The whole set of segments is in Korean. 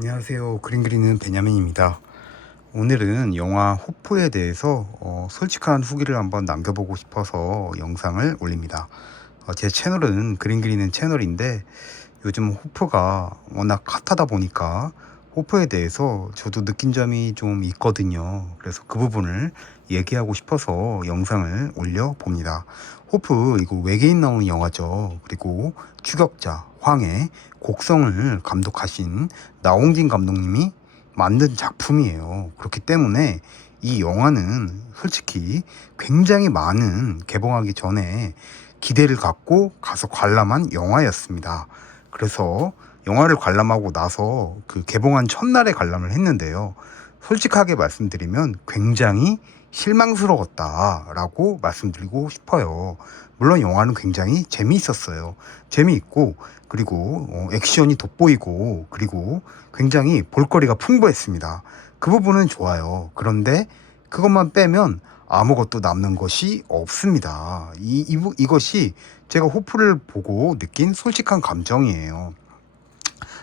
안녕하세요. 그림 그리는 베냐민입니다. 오늘은 영화 호프에 대해서 솔직한 후기를 한번 남겨보고 싶어서 영상을 올립니다. 제 채널은 그림 그리는 채널인데 요즘 호프가 워낙 핫하다 보니까 호프에 대해서 저도 느낀 점이 좀 있거든요. 그래서 그 부분을 얘기하고 싶어서 영상을 올려봅니다. 호프 이거 외계인 나오는 영화죠. 그리고 추격자, 황해, 곡성을 감독하신 나홍진 감독님이 만든 작품이에요. 그렇기 때문에 이 영화는 솔직히 굉장히 많은 개봉하기 전에 기대를 갖고 가서 관람한 영화였습니다. 그래서 영화를 관람하고 나서 그 개봉한 첫날에 관람을 했는데요. 솔직하게 말씀드리면 굉장히 실망스러웠다라고 말씀드리고 싶어요. 물론 영화는 굉장히 재미있었어요. 재미있고 그리고 액션이 돋보이고 그리고 굉장히 볼거리가 풍부했습니다. 그 부분은 좋아요. 그런데 그것만 빼면 아무것도 남는 것이 없습니다. 이것이 제가 호프를 보고 느낀 솔직한 감정이에요.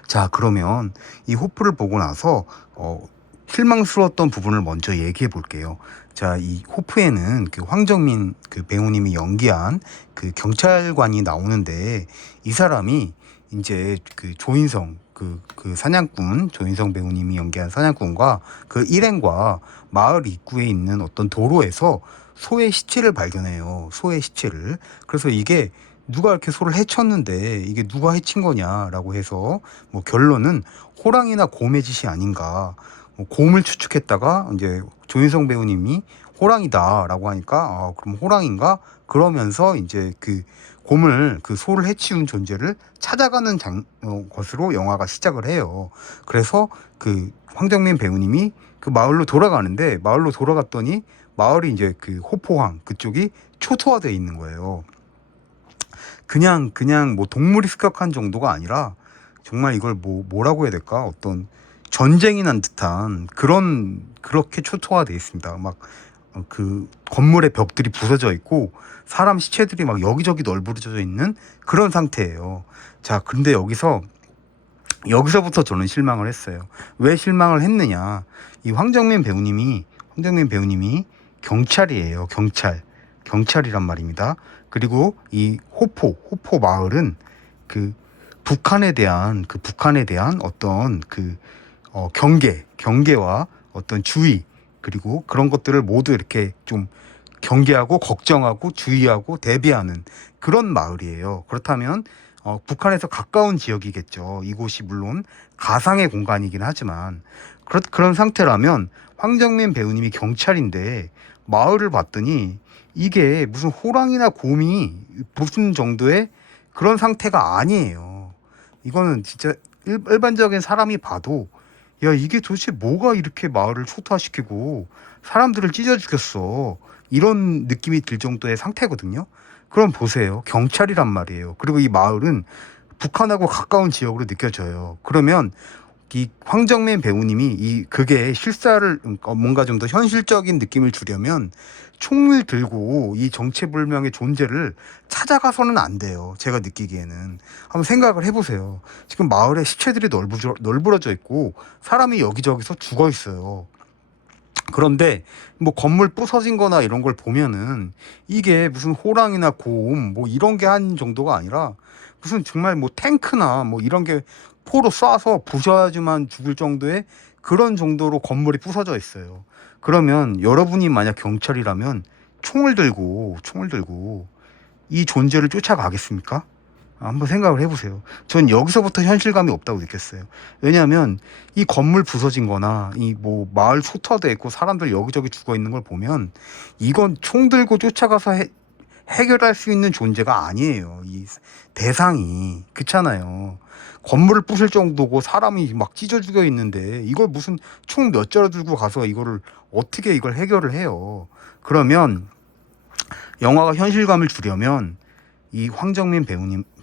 자, 그러면 이 호프를 보고 나서 실망스러웠던 부분을 먼저 얘기해 볼게요. 자, 이 호프에는 그 황정민 그 배우님이 연기한 그 경찰관이 나오는데 이 사람이 이제 그 조인성 그 사냥꾼 조인성 배우님이 연기한 사냥꾼과 그 일행과 마을 입구에 있는 어떤 도로에서 소의 시체를 발견해요. 소의 시체를. 그래서 이게 누가 이렇게 소를 해쳤는데 이게 누가 해친 거냐라고 해서 뭐 결론은 호랑이나 곰의 짓이 아닌가. 뭐 곰을 추측했다가 이제 조인성 배우님이 호랑이다라고 하니까 그럼 호랑인가? 그러면서 이제 그 곰을 그 소를 해치운 존재를 찾아가는 것으로 영화가 시작을 해요. 그래서 그 황정민 배우님이 그 마을로 돌아가는데 마을로 돌아갔더니 마을이 이제 그 호포항 그쪽이 초토화되어 있는 거예요. 그냥 뭐 동물이 습격한 정도가 아니라 정말 이걸 뭐라고 해야 될까? 어떤 전쟁이 난 듯한 그렇게 초토화되어 있습니다. 막 그 건물의 벽들이 부서져 있고 사람 시체들이 막 여기저기 널브러져 있는 그런 상태예요. 자, 근데 여기서부터 저는 실망을 했어요. 왜 실망을 했느냐? 이 황정민 배우님이 경찰이에요. 경찰이란 말입니다. 그리고 이 호포 마을은 그 북한에 대한 어떤 그 경계와 어떤 주의 그리고 그런 것들을 모두 이렇게 좀 경계하고 걱정하고 주의하고 대비하는 그런 마을이에요. 그렇다면 북한에서 가까운 지역이겠죠. 이곳이 물론 가상의 공간이긴 하지만 그런 상태라면 황정민 배우님이 경찰인데 마을을 봤더니 이게 무슨 호랑이나 곰이 무슨 정도의 그런 상태가 아니에요. 이거는 진짜 일반적인 사람이 봐도 야, 이게 도대체 뭐가 이렇게 마을을 초토화시키고 사람들을 찢어 죽였어. 이런 느낌이 들 정도의 상태거든요. 그럼 보세요. 경찰이란 말이에요. 그리고 이 마을은 북한하고 가까운 지역으로 느껴져요. 그러면 이 황정민 배우님이 그게 실사를 뭔가 좀 더 현실적인 느낌을 주려면 총을 들고 이 정체불명의 존재를 찾아가서는 안 돼요. 제가 느끼기에는. 한번 생각을 해보세요. 지금 마을에 시체들이 널브러져 있고 사람이 여기저기서 죽어 있어요. 그런데 뭐 건물 부서진 거나 이런 걸 보면은 이게 무슨 호랑이나 곰 뭐 이런 게 한 정도가 아니라 무슨 정말 뭐 탱크나 뭐 이런 게 포로 쏴서 부셔야지만 죽을 정도의 그런 정도로 건물이 부서져 있어요. 그러면 여러분이 만약 경찰이라면 총을 들고 이 존재를 쫓아가겠습니까? 한번 생각을 해보세요. 전 여기서부터 현실감이 없다고 느꼈어요. 왜냐하면 이 건물 부서진 거나 이 뭐 마을 초토화돼 있고 사람들 여기저기 죽어 있는 걸 보면 이건 총 들고 쫓아가서 해결할 수 있는 존재가 아니에요. 이 대상이. 그렇잖아요. 건물을 부술 정도고 사람이 막 찢어 죽여 있는데 이걸 무슨 총 몇 자루 들고 가서 이거를 어떻게 이걸 해결을 해요. 그러면 영화가 현실감을 주려면 이 황정민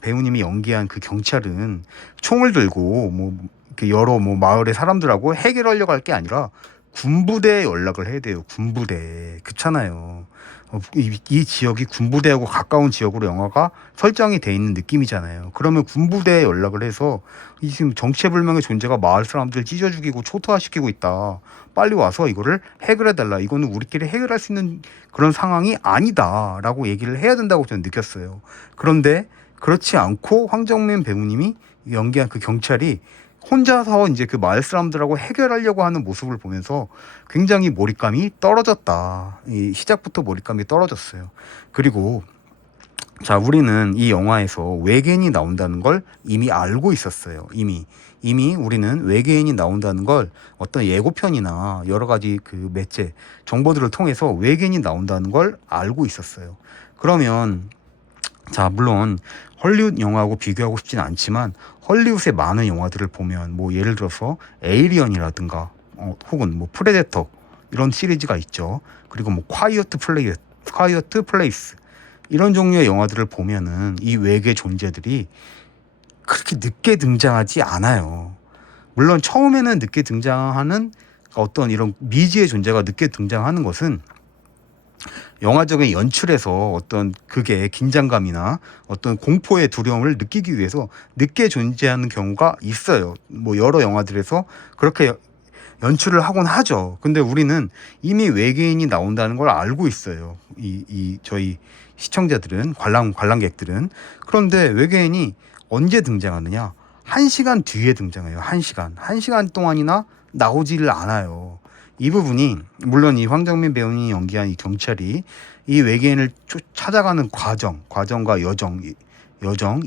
배우님이 연기한 그 경찰은 총을 들고 뭐 이렇게 여러 뭐 마을의 사람들하고 해결하려고 할 게 아니라 군부대에 연락을 해야 돼요. 군부대. 그렇잖아요. 이 지역이 군부대하고 가까운 지역으로 영화가 설정이 돼 있는 느낌이잖아요. 그러면 군부대에 연락을 해서 이 지금 정체불명의 존재가 마을 사람들 찢어 죽이고 초토화시키고 있다. 빨리 와서 이거를 해결해 달라. 이거는 우리끼리 해결할 수 있는 그런 상황이 아니다라고 얘기를 해야 된다고 저는 느꼈어요. 그런데 그렇지 않고 황정민 배우님이 연기한 그 경찰이 혼자서 이제 그 마을 사람들하고 해결하려고 하는 모습을 보면서 굉장히 몰입감이 떨어졌다. 이 시작부터 몰입감이 떨어졌어요. 그리고 자, 우리는 이 영화에서 외계인이 나온다는 걸 이미 알고 있었어요. 이미 우리는 외계인이 나온다는 걸 어떤 예고편이나 여러 가지 그 매체 정보들을 통해서 외계인이 나온다는 걸 알고 있었어요. 그러면 자, 물론 헐리우드 영화하고 비교하고 싶지는 않지만 헐리우드의 많은 영화들을 보면 뭐 예를 들어서 에이리언이라든가 혹은 뭐 프레데터 이런 시리즈가 있죠. 그리고 뭐 콰이어트 플레이스 이런 종류의 영화들을 보면은 이 외계 존재들이 그렇게 늦게 등장하지 않아요. 물론 처음에는 늦게 등장하는 어떤 이런 미지의 존재가 늦게 등장하는 것은 영화적인 연출에서 어떤 그게 긴장감이나 어떤 공포의 두려움을 느끼기 위해서 늦게 존재하는 경우가 있어요. 뭐 여러 영화들에서 그렇게 연출을 하곤 하죠. 근데 우리는 이미 외계인이 나온다는 걸 알고 있어요. 저희 시청자들은, 관람객들은. 그런데 외계인이 언제 등장하느냐? 1시간 뒤에 등장해요. 1시간. 1시간 동안이나 나오지를 않아요. 이 부분이 물론 이 황정민 배우님이 연기한 이 경찰이 이 외계인을 찾아가는 과정과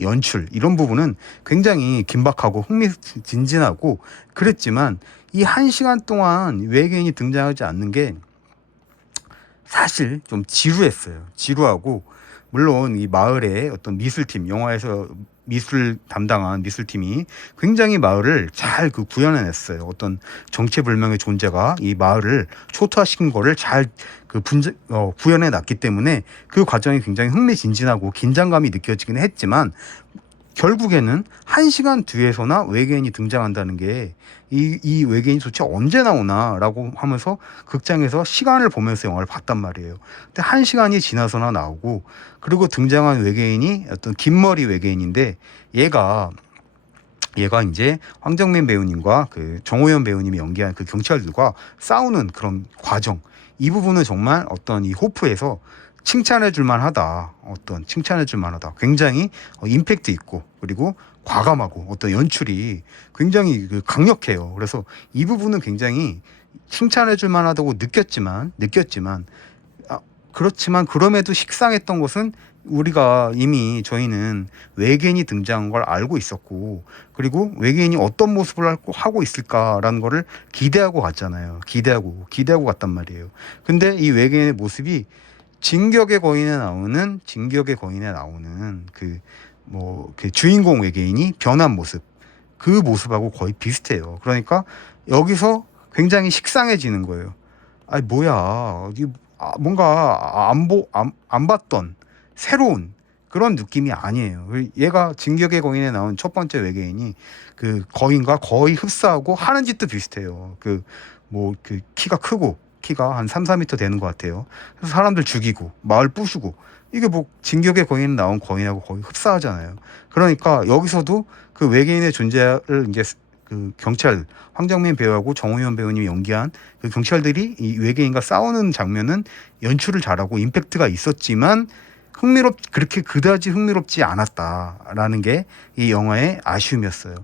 연출 이런 부분은 굉장히 긴박하고 흥미진진하고 그랬지만 이 1시간 동안 외계인이 등장하지 않는 게 사실 좀 지루했어요. 지루하고 물론 이 마을의 어떤 미술팀 영화에서 미술 담당한 미술팀이 굉장히 마을을 잘 그 구현해냈어요. 어떤 정체불명의 존재가 이 마을을 초토화시킨 거를 잘 그 구현해놨기 때문에 그 과정이 굉장히 흥미진진하고 긴장감이 느껴지긴 했지만 결국에는 1시간 뒤에서나 외계인이 등장한다는 게 이 외계인이 도대체 언제 나오나라고 하면서 극장에서 시간을 보면서 영화를 봤단 말이에요. 근데 1시간이 지나서나 나오고 그리고 등장한 외계인이 어떤 긴머리 외계인인데 얘가 이제 황정민 배우님과 그 정호연 배우님이 연기한 그 경찰들과 싸우는 그런 과정 이 부분은 정말 어떤 이 호프에서 칭찬해 줄 만하다. 굉장히 임팩트 있고 그리고 과감하고 어떤 연출이 굉장히 그 강력해요. 그래서 이 부분은 굉장히 칭찬해 줄 만하다고 느꼈지만 그렇지만 그럼에도 식상했던 것은 우리가 이미 저희는 외계인이 등장한 걸 알고 있었고 그리고 외계인이 어떤 모습을 하고 있을까라는 거를 기대하고 갔잖아요. 기대하고 갔단 말이에요. 근데 이 외계인의 모습이 진격의 거인에 나오는 그 주인공 외계인이 변한 모습 그 모습하고 거의 비슷해요. 그러니까 여기서 굉장히 식상해지는 거예요. 아니 뭐야 뭔가 안 봤던 새로운 그런 느낌이 아니에요. 얘가 진격의 거인에 나온 첫 번째 외계인이 그 거인과 거의 흡사하고 하는 짓도 비슷해요. 그 키가 한 3, 4m 되는 것 같아요. 그래서 사람들 죽이고 마을 부수고 이게 뭐 진격의 거인에 나온 거인하고 거의 흡사하잖아요. 그러니까 여기서도 그 외계인의 존재를 이제 그 경찰 황정민 배우하고 정우현 배우님이 연기한 그 경찰들이 이 외계인과 싸우는 장면은 연출을 잘하고 임팩트가 있었지만 그렇게 그다지 흥미롭지 않았다라는 게 이 영화의 아쉬움이었어요.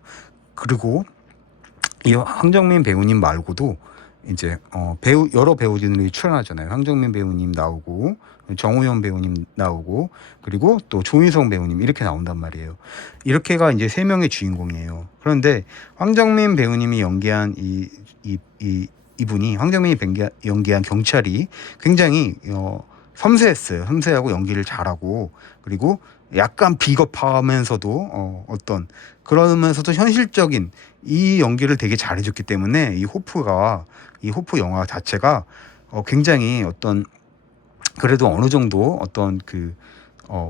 그리고 이 황정민 배우님 말고도 이제 여러 배우들이 출연하잖아요. 황정민 배우님 나오고 정우현 배우님 나오고 그리고 또 조인성 배우님 이렇게 나온단 말이에요. 이렇게가 이제 3명의 주인공이에요. 그런데 황정민 배우님이 연기한 이분이 황정민이 연기한 경찰이 굉장히 섬세했어요. 섬세하고 연기를 잘하고 그리고 약간 비겁하면서도 그러면서도 현실적인 이 연기를 되게 잘해줬기 때문에 이 호프 영화 자체가 굉장히 그래도 어느 정도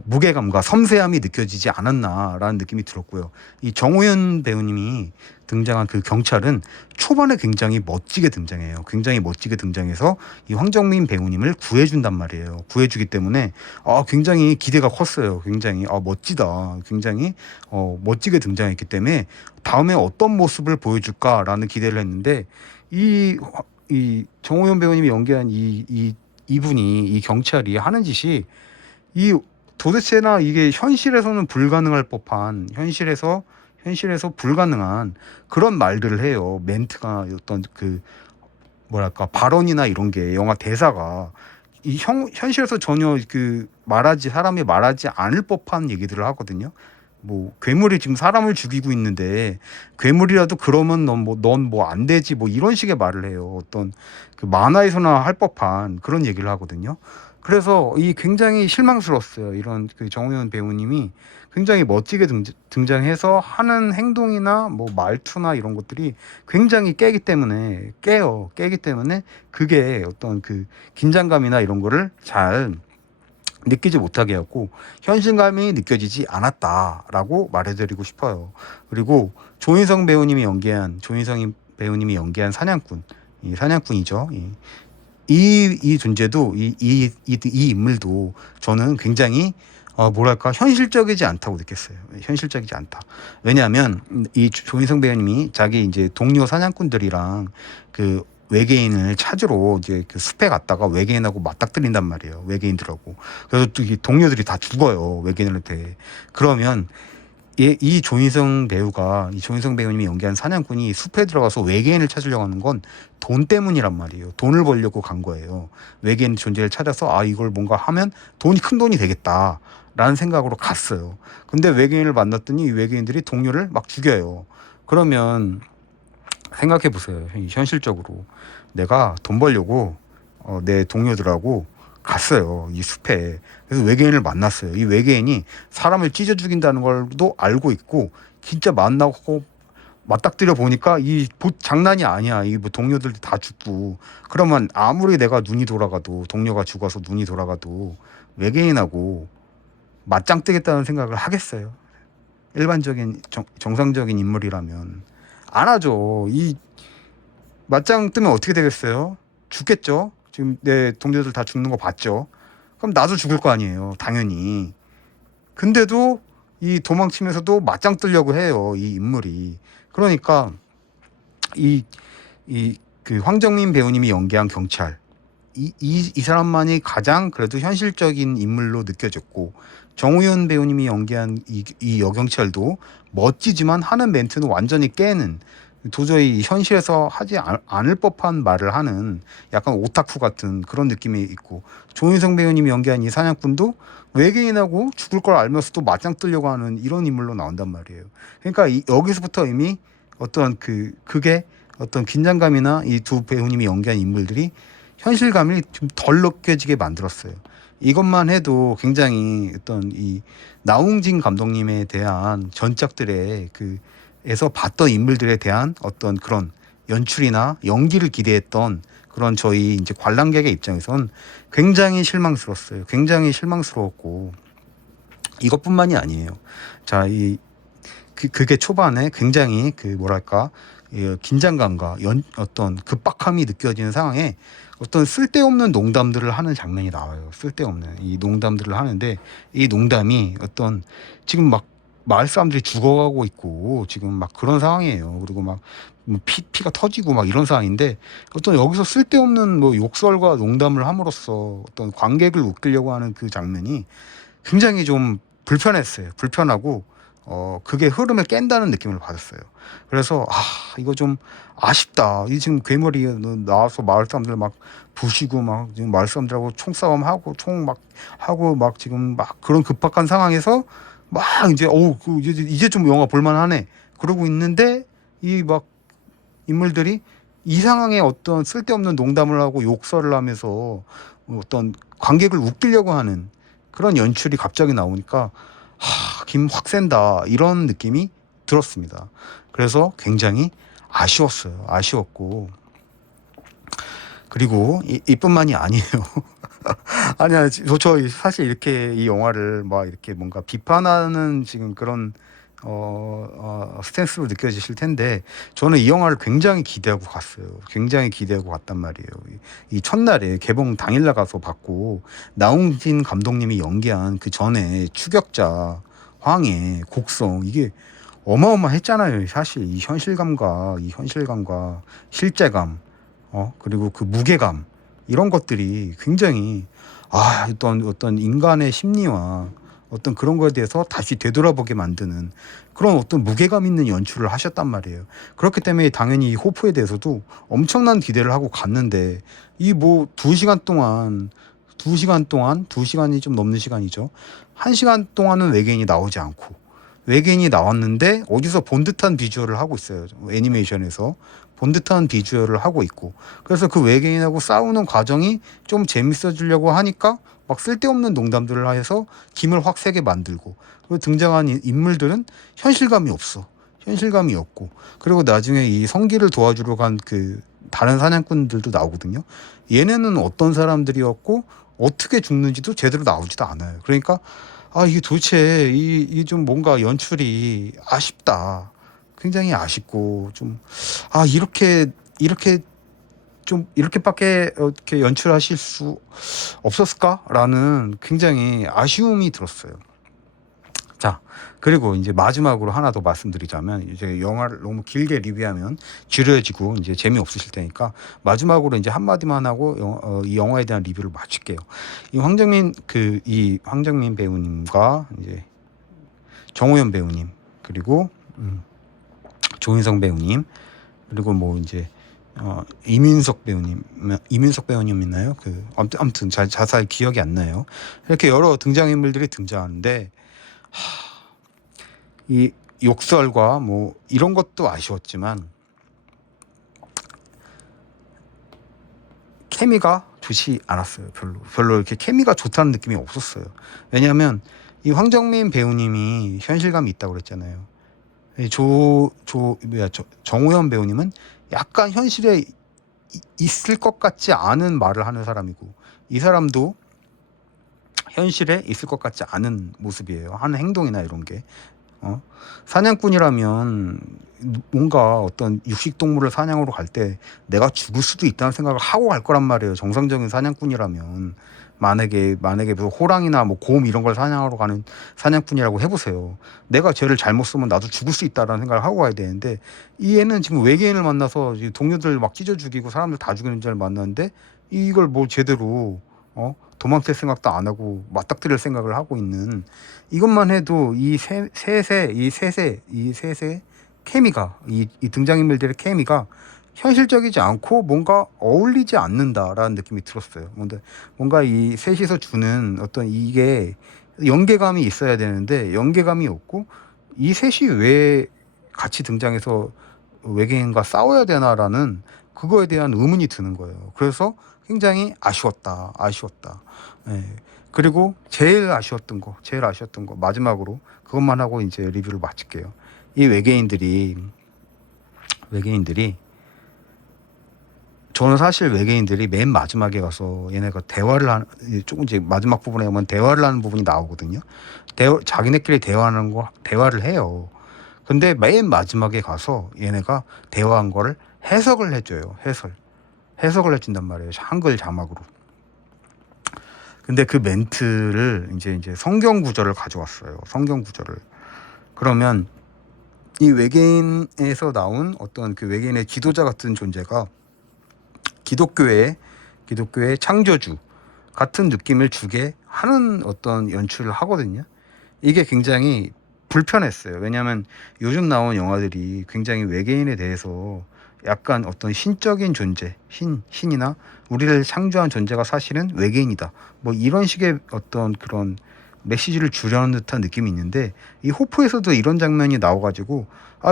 무게감과 섬세함이 느껴지지 않았나라는 느낌이 들었고요. 이 정호연 배우님이 등장한 그 경찰은 초반에 굉장히 멋지게 등장해요. 굉장히 멋지게 등장해서 이 황정민 배우님을 구해준단 말이에요. 구해주기 때문에 굉장히 기대가 컸어요. 굉장히 멋지다. 굉장히 멋지게 등장했기 때문에 다음에 어떤 모습을 보여줄까라는 기대를 했는데 이 정호연 배우님이 연기한 이분이 이 경찰이 하는 짓이 이 도대체나 이게 현실에서는 불가능할 법한 현실에서 불가능한 그런 말들을 해요. 멘트가 어떤 그 뭐랄까 발언이나 이런 게 영화 대사가 현실에서 전혀 사람이 말하지 않을 법한 얘기들을 하거든요. 뭐 괴물이 지금 사람을 죽이고 있는데 괴물이라도 그러면 넌 뭐 안 되지 뭐 이런 식의 말을 해요. 어떤 그 만화에서나 할 법한 그런 얘기를 하거든요. 그래서 이 굉장히 실망스러웠어요. 이런 그 정우현 배우님이 굉장히 멋지게 등장해서 하는 행동이나 뭐 말투나 이런 것들이 굉장히 깨기 때문에 그게 어떤 그 긴장감이나 이런 거를 잘 느끼지 못하게 했고 현실감이 느껴지지 않았다라고 말해드리고 싶어요. 그리고 조인성이 배우님이 연기한 사냥꾼, 이 사냥꾼이죠. 이 존재도 이 인물도 저는 굉장히 뭐랄까 현실적이지 않다고 느꼈어요. 현실적이지 않다. 왜냐하면 이 조인성 배우님이 자기 이제 동료 사냥꾼들이랑 그 외계인을 찾으러 이제 그 숲에 갔다가 외계인하고 맞닥뜨린단 말이에요. 외계인들하고. 그래서 또 이 동료들이 다 죽어요. 외계인한테. 그러면 이 조인성 배우님이 연기한 사냥꾼이 숲에 들어가서 외계인을 찾으려고 하는 건 돈 때문이란 말이에요. 돈을 벌려고 간 거예요. 외계인 존재를 찾아서 이걸 뭔가 하면 큰 돈이 되겠다라는 생각으로 갔어요. 근데 외계인을 만났더니 이 외계인들이 동료를 막 죽여요. 그러면 생각해 보세요. 현실적으로 내가 돈 벌려고 내 동료들하고 갔어요. 이 숲에. 그래서 외계인을 만났어요. 이 외계인이 사람을 찢어 죽인다는 걸도 알고 있고 진짜 만나고 맞닥뜨려 보니까 장난이 아니야. 이 뭐 동료들이 다 죽고 그러면 아무리 내가 눈이 돌아가도 동료가 죽어서 눈이 돌아가도 외계인하고 맞짱 뜨겠다는 생각을 하겠어요. 일반적인 정상적인 인물이라면 안 하죠. 이 맞짱 뜨면 어떻게 되겠어요? 죽겠죠. 지금 내 동료들 다 죽는 거 봤죠. 그럼 나도 죽을 거 아니에요. 당연히. 근데도 이 도망치면서도 맞짱 뜨려고 해요. 이 인물이. 그러니까 그 황정민 배우님이 연기한 경찰. 이 사람만이 가장 그래도 현실적인 인물로 느껴졌고 정우현 배우님이 연기한 이 여경찰도 멋지지만 하는 멘트는 완전히 깨는 도저히 현실에서 하지 않을 법한 말을 하는 약간 오타쿠 같은 그런 느낌이 있고 조인성 배우님이 연기한 이 사냥꾼도 외계인하고 죽을 걸 알면서도 맞짱 뜨려고 하는 이런 인물로 나온단 말이에요. 그러니까 여기서부터 이미 어떤 그게 어떤 긴장감이나 이 두 배우님이 연기한 인물들이 현실감이 좀 덜 느껴지게 만들었어요. 이것만 해도 굉장히 어떤 이 나웅진 감독님에 대한 전작들의 에서 봤던 인물들에 대한 어떤 그런 연출이나 연기를 기대했던 그런 저희 이제 관람객의 입장에선 굉장히 실망스러웠어요. 굉장히 실망스러웠고 이것뿐만이 아니에요. 자, 그게 초반에 굉장히 뭐랄까 긴장감과 어떤 급박함이 느껴지는 상황에 어떤 쓸데없는 농담들을 하는 장면이 나와요. 쓸데없는 이 농담들을 하는데 이 농담이 어떤 지금 막 마을 사람들이 죽어가고 있고 지금 막 그런 상황이에요. 그리고 막 피가 터지고 막 이런 상황인데 어떤 여기서 쓸데없는 뭐 욕설과 농담을 함으로써 어떤 관객을 웃기려고 하는 그 장면이 굉장히 좀 불편했어요. 불편하고 그게 흐름을 깬다는 느낌을 받았어요. 그래서 이거 좀 아쉽다. 이 지금 괴물이 나와서 마을 사람들 막 부시고 막 지금 마을 사람들하고 총싸움 하고 총 막 하고 막 지금 막 그런 급박한 상황에서 막 이제 이제 좀 영화 볼만하네. 그러고 있는데 이 막 인물들이 이 상황에 어떤 쓸데없는 농담을 하고 욕설을 하면서 어떤 관객을 웃기려고 하는 그런 연출이 갑자기 나오니까 김 확 센다 이런 느낌이 들었습니다. 그래서 굉장히 아쉬웠어요. 아쉬웠고 그리고 이뿐만이 아니에요. 아니야, 저 사실 이렇게 이 영화를 막 이렇게 뭔가 비판하는 지금 그런 스탠스로 느껴지실 텐데, 저는 이 영화를 굉장히 기대하고 갔어요. 굉장히 기대하고 갔단 말이에요. 이 첫날에 개봉 당일날 가서 봤고, 나홍진 감독님이 연기한 그 전에 추격자, 황해, 곡성, 이게 어마어마했잖아요. 사실 이 현실감과 실제감, 그리고 그 무게감, 이런 것들이 굉장히, 어떤 인간의 심리와 어떤 그런 거에 대해서 다시 되돌아보게 만드는 그런 어떤 무게감 있는 연출을 하셨단 말이에요. 그렇기 때문에 당연히 이 호프에 대해서도 엄청난 기대를 하고 갔는데, 이 뭐 2시간이 좀 넘는 시간이죠. 1시간 동안은 외계인이 나오지 않고, 외계인이 나왔는데 어디서 본 듯한 비주얼을 하고 있어요. 애니메이션에서 본 듯한 비주얼을 하고 있고, 그래서 그 외계인하고 싸우는 과정이 좀 재밌어지려고 하니까 막 쓸데없는 농담들을 해서 김을 확 세게 만들고, 그리고 등장한 인물들은 현실감이 없어. 현실감이 없고, 그리고 나중에 이 성기를 도와주러 간 그 다른 사냥꾼들도 나오거든요. 얘네는 어떤 사람들이었고 어떻게 죽는지도 제대로 나오지도 않아요. 그러니까 이게 도대체 이 좀 뭔가 연출이 아쉽다. 굉장히 아쉽고, 좀 이렇게 좀 이렇게밖에 이렇게 연출하실 수 없었을까라는 굉장히 아쉬움이 들었어요. 자, 그리고 이제 마지막으로 하나 더 말씀드리자면, 이제 영화를 너무 길게 리뷰하면 지루해지고 이제 재미없으실 테니까 마지막으로 이제 한마디만 하고 이 영화에 대한 리뷰를 마칠게요. 이 황정민 배우님과 이제 정호연 배우님, 그리고 조인성 배우님, 그리고 뭐 이제 이민석 배우님 있나요? 아무튼 자세히 기억이 안 나요. 이렇게 여러 등장인물들이 등장하는데, 이 욕설과 뭐 이런 것도 아쉬웠지만 케미가 좋지 않았어요. 별로 이렇게 케미가 좋다는 느낌이 없었어요. 왜냐하면 이 황정민 배우님이 현실감이 있다고 그랬잖아요. 정우현 배우님은 약간 현실에 있을 것 같지 않은 말을 하는 사람이고, 이 사람도 현실에 있을 것 같지 않은 모습이에요. 하는 행동이나 이런 게. 사냥꾼이라면 뭔가 어떤 육식동물을 사냥으로 갈 때 내가 죽을 수도 있다는 생각을 하고 갈 거란 말이에요. 정상적인 사냥꾼이라면. 만약에 뭐 호랑이나 뭐 곰 이런 걸 사냥하러 가는 사냥꾼이라고 해보세요. 내가 쟤를 잘못 쓰면 나도 죽을 수 있다라는 생각을 하고 가야 되는데, 이 애는 지금 외계인을 만나서 동료들 막 찢어 죽이고 사람들 다 죽이는 자를 만났는데, 이걸 뭐 제대로 도망칠 생각도 안 하고 맞닥뜨릴 생각을 하고 있는, 이것만 해도 이 셋의 케미가, 이 등장인물들의 케미가 현실적이지 않고 뭔가 어울리지 않는다라는 느낌이 들었어요. 뭔가 이 셋이서 주는 어떤 이게 연계감이 있어야 되는데 연계감이 없고, 이 셋이 왜 같이 등장해서 외계인과 싸워야 되나라는 그거에 대한 의문이 드는 거예요. 그래서 굉장히 아쉬웠다. 예. 그리고 제일 아쉬웠던 거 마지막으로 그것만 하고 이제 리뷰를 마칠게요. 이 외계인들이 저는 사실 외계인들이 맨 마지막에 가서 얘네가 조금 이제 마지막 부분에 보면 대화를 하는 부분이 나오거든요. 자기네끼리 대화를 해요. 근데 맨 마지막에 가서 얘네가 대화한 거를 해석을 해줘요. 해석을 해준단 말이에요. 한글 자막으로. 근데 그 멘트를 이제 성경 구절을 가져왔어요. 성경 구절을. 그러면 이 외계인에서 나온 어떤 그 외계인의 지도자 같은 존재가 기독교의 창조주 같은 느낌을 주게 하는 어떤 연출을 하거든요. 이게 굉장히 불편했어요. 왜냐하면 요즘 나온 영화들이 굉장히 외계인에 대해서 약간 어떤 신적인 존재, 신이나 우리를 창조한 존재가 사실은 외계인이다, 뭐 이런 식의 어떤 그런 메시지를 주려는 듯한 느낌이 있는데, 이 호프에서도 이런 장면이 나와가지고,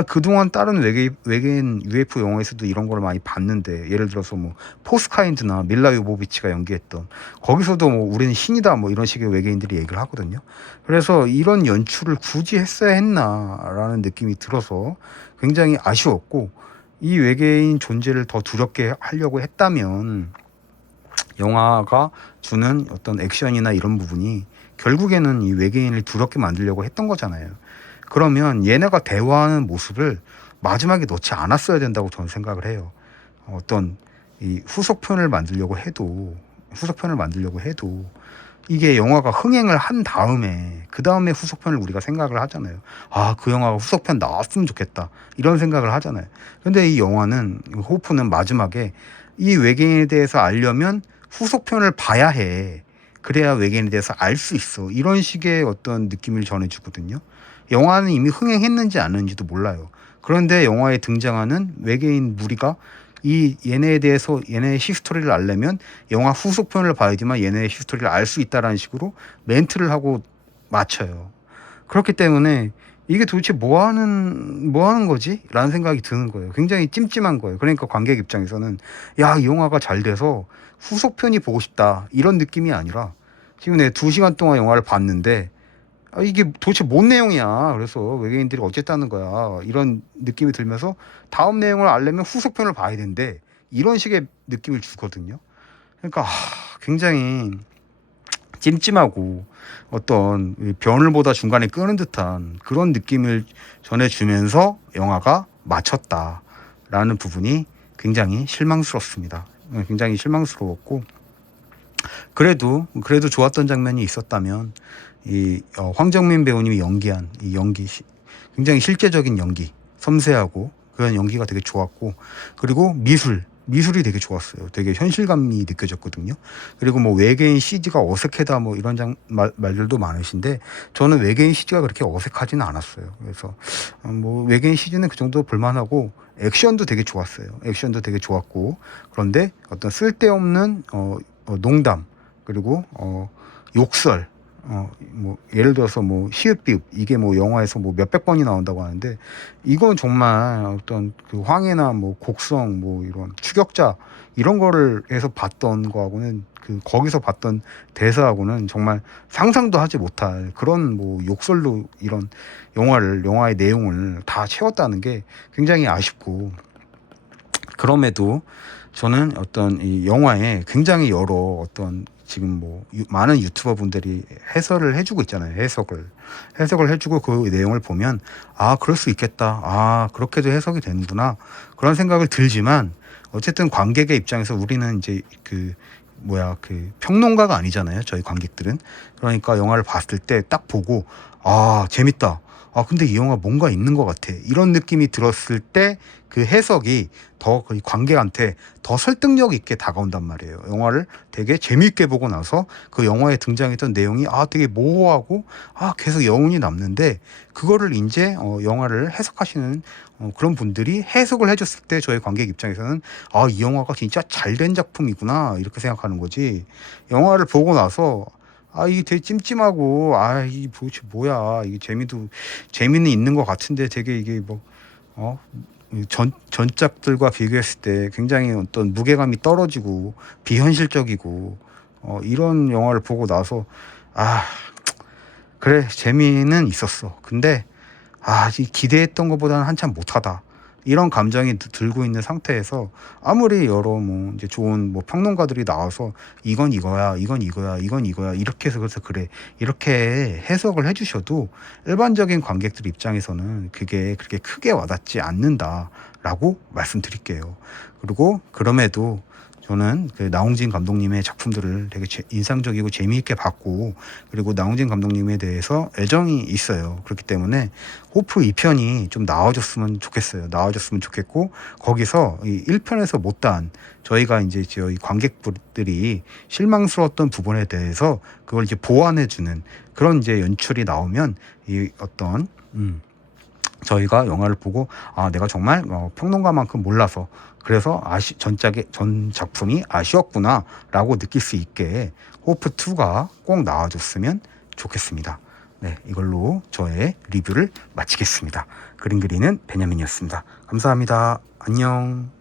그동안 다른 외계인 UFO 영화에서도 이런 걸 많이 봤는데, 예를 들어서 뭐 포스카인드나 밀라 요보비치가 연기했던, 거기서도 뭐 우리는 신이다 뭐 이런 식의 외계인들이 얘기를 하거든요. 그래서 이런 연출을 굳이 했어야 했나라는 느낌이 들어서 굉장히 아쉬웠고, 이 외계인 존재를 더 두렵게 하려고 했다면 영화가 주는 어떤 액션이나 이런 부분이 결국에는 이 외계인을 두렵게 만들려고 했던 거잖아요. 그러면 얘네가 대화하는 모습을 마지막에 넣지 않았어야 된다고 저는 생각을 해요. 어떤 이 후속편을 만들려고 해도 이게 영화가 흥행을 한 다음에 그 다음에 후속편을 우리가 생각을 하잖아요. 아, 그 영화가 후속편 나왔으면 좋겠다 이런 생각을 하잖아요. 근데 이 영화는 호프는 마지막에 이 외계인에 대해서 알려면 후속편을 봐야 해. 그래야 외계인에 대해서 알 수 있어. 이런 식의 어떤 느낌을 전해주거든요. 영화는 이미 흥행했는지 안 했는지도 몰라요. 그런데 영화에 등장하는 외계인 무리가 이 얘네에 대해서 얘네의 히스토리를 알려면 영화 후속편을 봐야지만 얘네의 히스토리를 알 수 있다라는 식으로 멘트를 하고 맞춰요. 그렇기 때문에 이게 도대체 뭐 하는 거지? 라는 생각이 드는 거예요. 굉장히 찜찜한 거예요. 그러니까 관객 입장에서는 야, 이 영화가 잘 돼서 후속편이 보고 싶다. 이런 느낌이 아니라 지금 내 2시간 동안 영화를 봤는데 아, 이게 도대체 뭔 내용이야. 그래서 외계인들이 어쨌다는 거야. 이런 느낌이 들면서 다음 내용을 알려면 후속편을 봐야 된대. 이런 식의 느낌을 주거든요. 그러니까 굉장히 찜찜하고 어떤 변을 보다 중간에 끄는 듯한 그런 느낌을 전해주면서 영화가 마쳤다라는 부분이 굉장히 실망스럽습니다. 굉장히 실망스러웠고 그래도 좋았던 장면이 있었다면 이 황정민 배우님이 연기한 이 연기 굉장히 실제적인 연기 섬세하고 그런 연기가 되게 좋았고 그리고 미술이 되게 좋았어요. 되게 현실감이 느껴졌거든요. 그리고 뭐 외계인 CG가 어색하다 뭐 이런 말들도 많으신데 저는 외계인 CG가 그렇게 어색하지는 않았어요. 그래서 뭐 외계인 CG는 그 정도 볼만하고 액션도 되게 좋았어요. 액션도 되게 좋았고 그런데 어떤 쓸데없는 농담 그리고 욕설 뭐 예를 들어서 뭐 시읒비읍 이게 뭐 영화에서 뭐 몇백 번이 나온다고 하는데 이건 정말 어떤 그 황해나 뭐 곡성 뭐 이런 추격자 이런 거를 해서 봤던 거하고는 그 거기서 봤던 대사하고는 정말 상상도 하지 못할 그런 뭐 욕설로 이런 영화의 내용을 다 채웠다는 게 굉장히 아쉽고 그럼에도 저는 어떤 이 영화에 굉장히 여러 어떤 지금 뭐 많은 유튜버 분들이 해설을 해주고 있잖아요. 해석을 해주고 그 내용을 보면 아 그럴 수 있겠다. 아 그렇게도 해석이 되는구나. 그런 생각을 들지만 어쨌든 관객의 입장에서 우리는 이제 그 평론가가 아니잖아요. 저희 관객들은. 그러니까 영화를 봤을 때 딱 보고 아 재밌다. 아 근데 이 영화 뭔가 있는 것 같아. 이런 느낌이 들었을 때 그 해석이 더 관객한테 더 설득력 있게 다가온단 말이에요. 영화를 되게 재미있게 보고 나서 그 영화에 등장했던 내용이 아 되게 모호하고 아 계속 여운이 남는데 그거를 이제 영화를 해석하시는 그런 분들이 해석을 해줬을 때 저희 관객 입장에서는 아 이 영화가 진짜 잘된 작품이구나 이렇게 생각하는 거지. 영화를 보고 나서 아, 이게 되게 찜찜하고, 아, 이게 도대체 뭐야. 이게 재미는 있는 것 같은데 되게 이게 뭐, 전작들과 비교했을 때 굉장히 어떤 무게감이 떨어지고, 비현실적이고, 이런 영화를 보고 나서, 아, 그래, 재미는 있었어. 근데, 아, 기대했던 것보다는 한참 못하다. 이런 감정이 들고 있는 상태에서 아무리 여러 뭐 이제 좋은 뭐 평론가들이 나와서 이건 이거야, 이건 이거야, 이건 이거야 이렇게 해서 그래서 그래 이렇게 해석을 해주셔도 일반적인 관객들 입장에서는 그게 그렇게 크게 와닿지 않는다라고 말씀드릴게요. 그리고 그럼에도 저는 그 나홍진 감독님의 작품들을 되게 인상적이고 재미있게 봤고 그리고 나홍진 감독님에 대해서 애정이 있어요. 그렇기 때문에 호프 2편이 좀 나와줬으면 좋겠어요. 나와줬으면 좋겠고 거기서 이 1편에서 못다한 저희가 이제 저희 관객들이 실망스러웠던 부분에 대해서 그걸 이제 보완해주는 그런 이제 연출이 나오면 이 어떤 저희가 영화를 보고 아 내가 정말 평론가만큼 몰라서 그래서 전 작품이 아쉬웠구나 라고 느낄 수 있게 호프2가 꼭 나와줬으면 좋겠습니다. 네, 이걸로 저의 리뷰를 마치겠습니다. 그림 그리는 베냐민이었습니다. 감사합니다. 안녕.